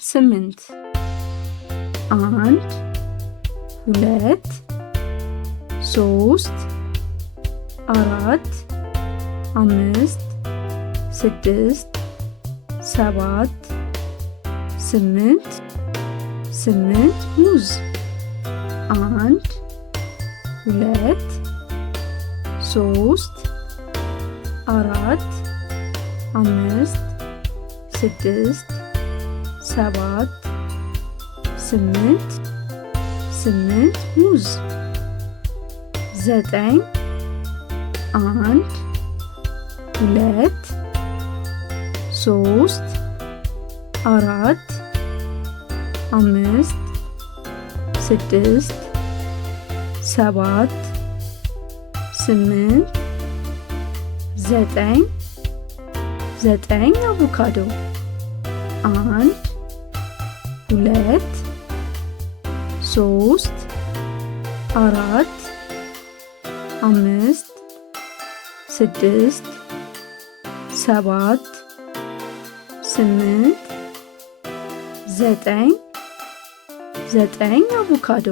ስምንት አንድ ሁለት ሶስት አራት አምስት ስድስት ሰባት ስምንት ሙዝ አንድ ሁለት ሶስት አራት አምስት ስድስት ሰባት ስምንት ሙዝ ዘጠኝ አንድ ሁለት ሶስት አራት አምስት ስድስት ሰባት ስምንት ዘጠኝ አቮካዶ አንድ ሁለት ሶስት አራት አምስት ስድስት ሰባት ስምንት ዘጠኝ አቮካዶ